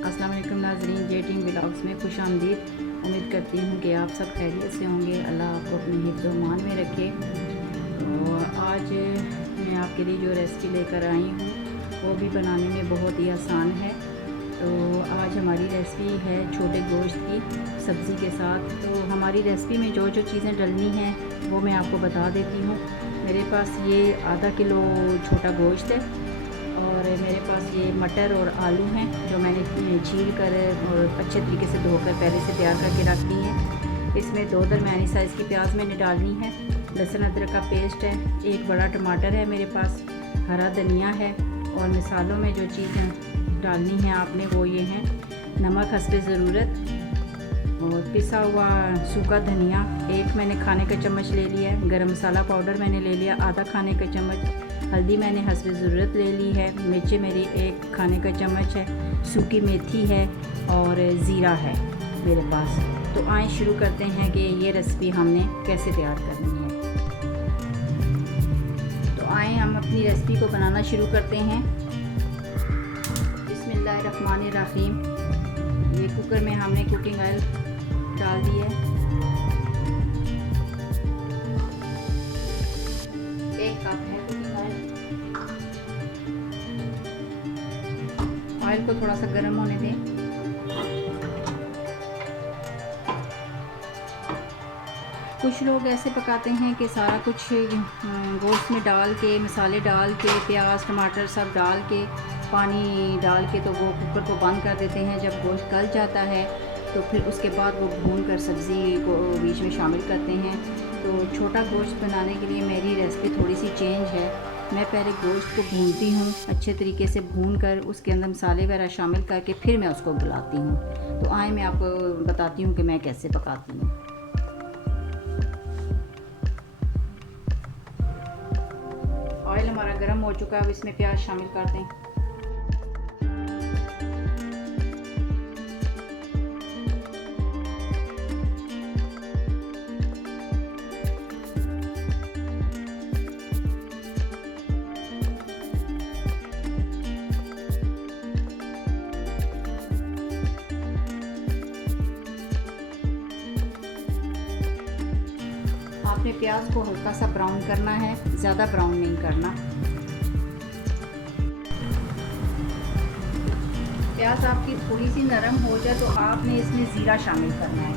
अस्सलाम वालेकुम नाज़रीन, जेटिंग व्लॉग्स में खुश आमदीद। उम्मीद करती हूँ कि आप सब खैरियत से होंगे। अल्लाह आपको अपने हिफ्ज़ व मान में रखे। तो आज मैं आपके लिए जो रेसिपी लेकर आई हूँ वो भी बनाने में बहुत ही आसान है। तो आज हमारी रेसिपी है छोटे गोश्त की सब्ज़ी के साथ। तो हमारी रेसिपी में जो जो चीज़ें डलनी हैं वो मैं आपको बता देती हूँ। मेरे पास ये आधा किलो छोटा गोश्त है और मेरे पास ये मटर और आलू हैं जो मैंने छील कर और अच्छे तरीके से धोकर पहले से तैयार करके रख दी हैं। इसमें 2 दरमियानी साइज़ की प्याज मैंने डालनी है। लहसुन अदरक का पेस्ट है, एक बड़ा टमाटर है मेरे पास, हरा धनिया है। और मसालों में जो चीज़ें डालनी है आपने वो ये हैं: नमक हस्बे ज़रूरत और पिसा हुआ सूखा धनिया 1 मैंने खाने का चम्मच ले लिया है। गरम मसाला पाउडर मैंने ले लिया आधा खाने का चम्मच। हल्दी मैंने हस्बे ज़रूरत ले ली है। मिर्ची मेरी 1 खाने का चम्मच है। सूखी मेथी है और ज़ीरा है मेरे पास। तो आए शुरू करते हैं कि ये रेसिपी हमने कैसे तैयार करनी है। तो आए हम अपनी रेसिपी को बनाना शुरू करते हैं। बिस्मिल्लाहिर्रहमानिर्रहीम। ये कुकर में हमने कुकिंग ऑयल डाल दी है। 1 कप है कुकिंग ऑयल को थोड़ा सा गर्म होने दें। कुछ लोग ऐसे पकाते हैं कि सारा कुछ गोश्त में डाल के, मसाले डाल के, प्याज टमाटर सब डाल के, पानी डाल के तो वो कुकर को बंद कर देते हैं। जब गोश्त गल जाता है तो फिर उसके बाद वो भून कर सब्ज़ी को बीच में शामिल करते हैं। तो छोटा गोश्त बनाने के लिए मेरी रेसिपी थोड़ी सी चेंज है। मैं पहले गोश्त को भूनती हूँ, अच्छे तरीके से भून कर उसके अंदर मसाले वगैरह शामिल करके फिर मैं उसको गलाती हूँ। तो आए मैं आपको बताती हूँ कि मैं कैसे पकाती हूँ। ऑयल हमारा गर्म हो चुका है, अब इसमें प्याज शामिल कर दें। आपने प्याज को हल्का सा ब्राउन करना है, ज़्यादा ब्राउन नहीं करना। प्याज आपकी थोड़ी सी नरम हो जाए तो आपने इसमें ज़ीरा शामिल करना है।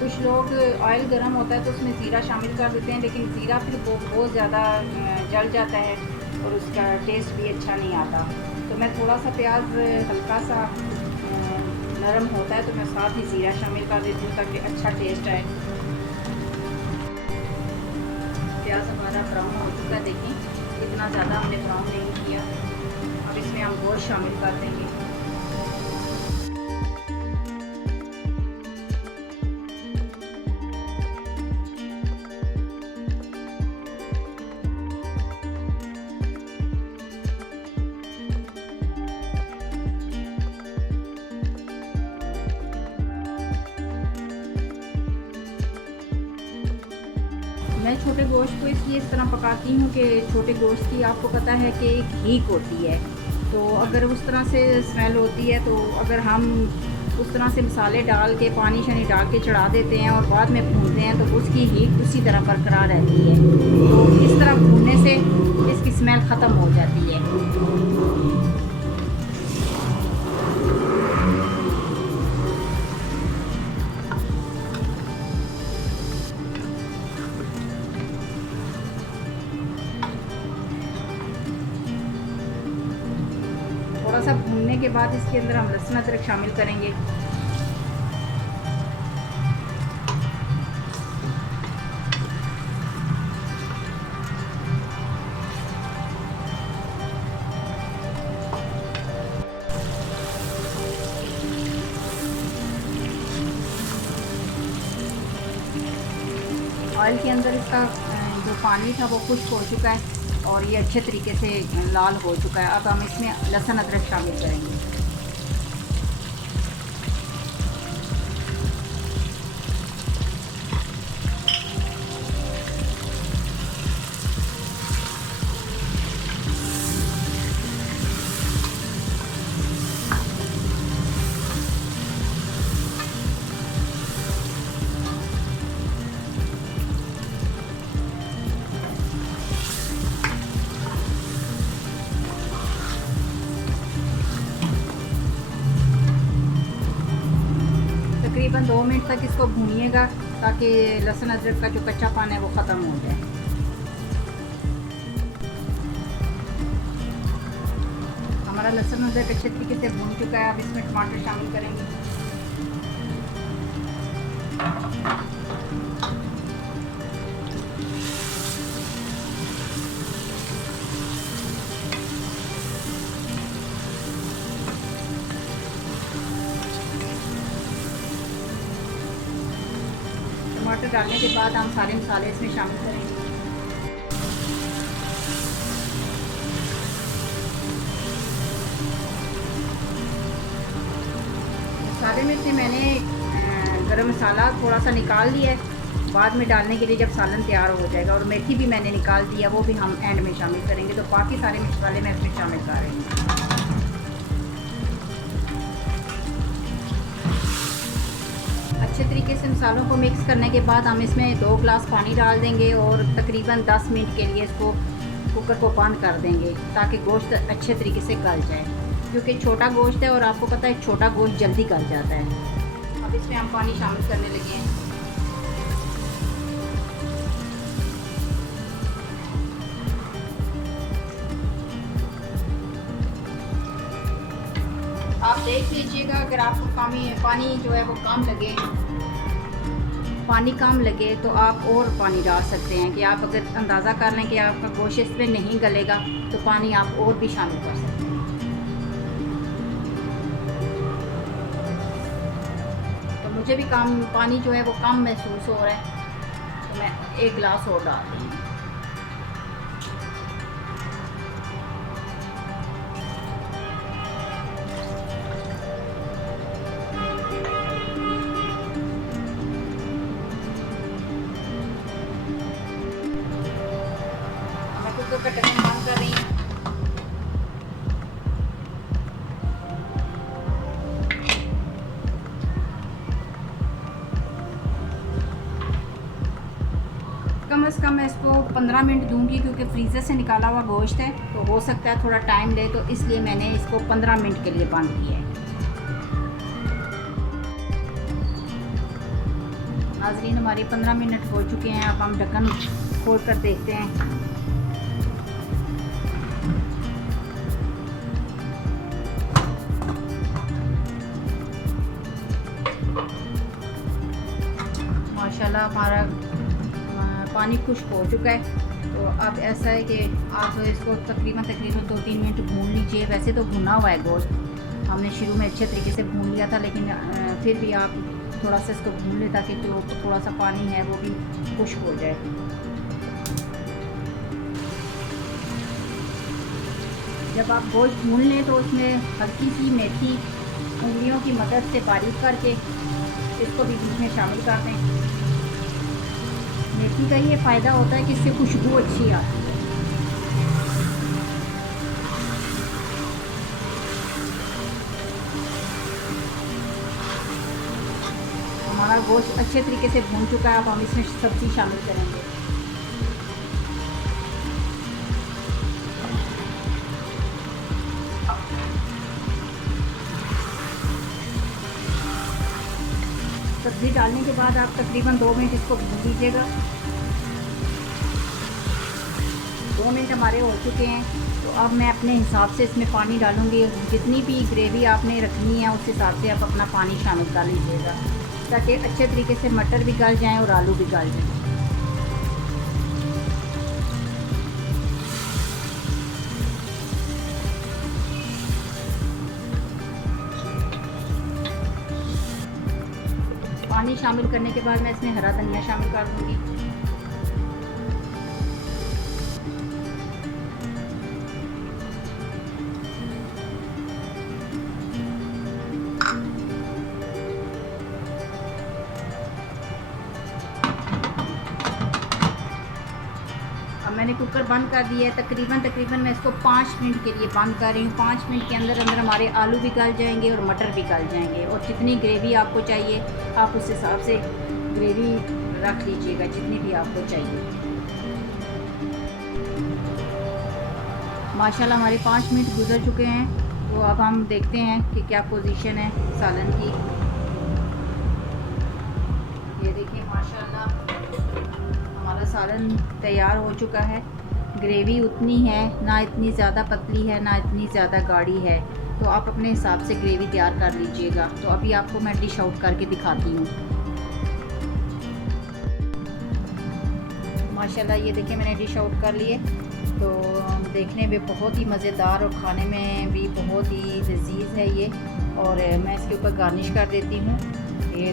कुछ लोग ऑयल गर्म होता है तो उसमें ज़ीरा शामिल कर देते हैं, लेकिन ज़ीरा फिर बहुत ज़्यादा जल जाता है और उसका टेस्ट भी अच्छा नहीं आता। तो मैं थोड़ा सा प्याज हल्का सा नरम होता है तो मैं साथ ही ज़ीरा शामिल कर देती हूँ ताकि अच्छा टेस्ट आए। प्याज हमारा ब्राउन हो चुका है, देखिए इतना ज़्यादा हमने ब्राउन नहीं किया। अब इसमें हम गोश्त शामिल कर देंगे। मैं छोटे गोश्त को इसलिए इस तरह पकाती हूँ कि छोटे गोश्त की आपको पता है कि एक हीक होती है। तो अगर उस तरह से स्मेल होती है तो अगर हम उस तरह से मसाले डाल के पानी शानी डाल के चढ़ा देते हैं और बाद में भूनते हैं तो उसकी हीक उसी तरह बरकरार रहती है। तो इस तरह भूनने से इसकी स्मेल ख़त्म हो जाती है। थोड़ा सा भूनने के बाद इसके अंदर हम लहसुन अदरक शामिल करेंगे। ऑयल के अंदर इसका जो पानी था वो खुश्क हो चुका है और ये अच्छे तरीके से लाल हो चुका है। अब हम इसमें लहसुन अदरक शामिल करेंगे। तकरीबन 2 मिनट तक इसको भूनिएगा ताकि लहसुन अदरक का जो कच्चापन है वो ख़त्म हो जाए। हमारा लहसुन अदरक अच्छे तरीके से भून चुका है। अब इसमें टमाटर शामिल करेंगे। टमाटर डालने के बाद हम सारे मसाले इसमें शामिल करेंगे। मसाले में से मैंने गरम मसाला थोड़ा सा निकाल लिया है बाद में डालने के लिए जब सालन तैयार हो जाएगा, और मेथी भी मैंने निकाल दिया, वो भी हम एंड में शामिल करेंगे। तो बाकी सारे मसाले मैं इसमें शामिल कर रही हूँ। अच्छे तरीके से मसालों को मिक्स करने के बाद हम इसमें 2 गिलास पानी डाल देंगे और तकरीबन 10 मिनट के लिए इसको कुकर को बंद कर देंगे ताकि गोश्त अच्छे तरीके से गल जाए, क्योंकि छोटा गोश्त है और आपको पता है छोटा गोश्त जल्दी गल जाता है। अब इसमें हम पानी शामिल करने लगे हैं। आप देख लीजिएगा, अगर आपको पानी जो है वो कम लगे, पानी कम लगे तो आप और पानी डाल सकते हैं। कि आप अगर अंदाज़ा कर लें कि आपका गोश्त इसमें नहीं गलेगा तो पानी आप और भी शामिल कर सकते हैं। तो मुझे भी कम पानी जो है वो कम महसूस हो रहा है, तो मैं 1 गिलास और डाल रही हूँ। कुकर का ढक्कन बंद कर रही हूँ। कम से कम मैं इसको 15 मिनट दूंगी, क्योंकि फ्रीज़र से निकाला हुआ गोश्त है तो हो सकता है थोड़ा टाइम ले, तो इसलिए मैंने इसको 15 मिनट के लिए बंद किया है। नाज़रीन, हमारे 15 मिनट हो चुके हैं। अब हम ढक्कन खोल कर देखते हैं। माशाल्लाह हमारा पानी खुश्क हो चुका है। तो अब ऐसा है कि आप इसको तकरीबन 2-3 मिनट भून लीजिए। वैसे तो भुना हुआ है गोश्त, हमने शुरू में अच्छे तरीके से भून लिया था, लेकिन फिर भी आप थोड़ा सा इसको भून लें ताकि जो थोड़ा सा पानी है वो भी खुश्क हो जाए। जब आप गोश्त भून लें तो उसमें हल्की सी मेथी उंगलियों की मदद से बारीक करके इसको भी बीच में शामिल कर दें। मेथी का ये फ़ायदा होता है कि इससे खुशबू अच्छी आती है। हमारा गोश्त अच्छे तरीके से भून चुका है। अब हम इसमें सब्ज़ी शामिल करेंगे। सब्ज़ी डालने के बाद आप तकरीबन 2 मिनट इसको भून लीजिएगा। 2 मिनट हमारे हो चुके हैं। तो अब मैं अपने हिसाब से इसमें पानी डालूँगी। जितनी भी ग्रेवी आपने रखनी है उस हिसाब से आप अपना पानी शामिल कर लीजिएगा, ताकि अच्छे तरीके से मटर भी गल जाएँ और आलू भी गल जाएँ। पानी शामिल करने के बाद मैं इसमें हरा धनिया शामिल कर दूँगी। अब मैंने कुकर बंद कर दिया है। तकरीबन मैं इसको 5 मिनट के लिए बंद कर रही हूँ। 5 मिनट के अंदर हमारे आलू भी गल जाएंगे और मटर भी गल जाएंगे। और जितनी ग्रेवी आपको चाहिए आप उस हिसाब से ग्रेवी रख लीजिएगा, जितनी भी आपको चाहिए। माशाल्लाह हमारे 5 मिनट गुजर चुके हैं। तो अब हम देखते हैं कि क्या पोजीशन है सालन की। ये देखिए माशाल्लाह हमारा सालन तैयार हो चुका है। ग्रेवी उतनी है ना, इतनी ज़्यादा पतली है ना इतनी ज़्यादा गाढ़ी है, तो आप अपने हिसाब से ग्रेवी तैयार कर लीजिएगा। तो अभी आपको मैं डिश आउट करके दिखाती हूँ। माशाल्लाह ये देखिए मैंने डिश आउट कर लिए। तो देखने में बहुत ही मज़ेदार और खाने में भी बहुत ही लजीज है ये। और मैं इसके ऊपर गार्निश कर देती हूँ। ये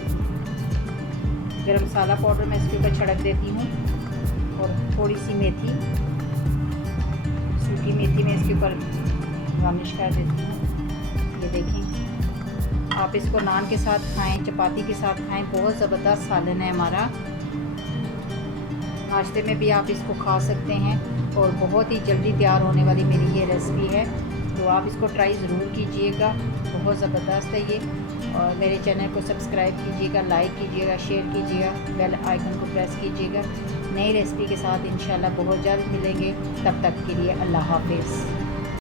गरम मसाला पाउडर मैं इसके ऊपर छिड़क देती हूँ और थोड़ी सी मेथी, सूखी मेथी मैं इसके ऊपर गार्निश कर देती हूँ। ये देखें, आप इसको नान के साथ खाएं, चपाती के साथ खाएं, बहुत ज़बरदस्त सालन है हमारा। नाश्ते में भी आप इसको खा सकते हैं और बहुत ही जल्दी तैयार होने वाली मेरी ये रेसिपी है। तो आप इसको ट्राई ज़रूर कीजिएगा, बहुत ज़बरदस्त है ये। और मेरे चैनल को सब्सक्राइब कीजिएगा, लाइक कीजिएगा, शेयर कीजिएगा, बेल आइकन को प्रेस कीजिएगा। नई रेसिपी के साथ इंशाल्लाह बहुत जल्द मिलेंगे। तब तक के लिए अल्लाह हाफ़िज़।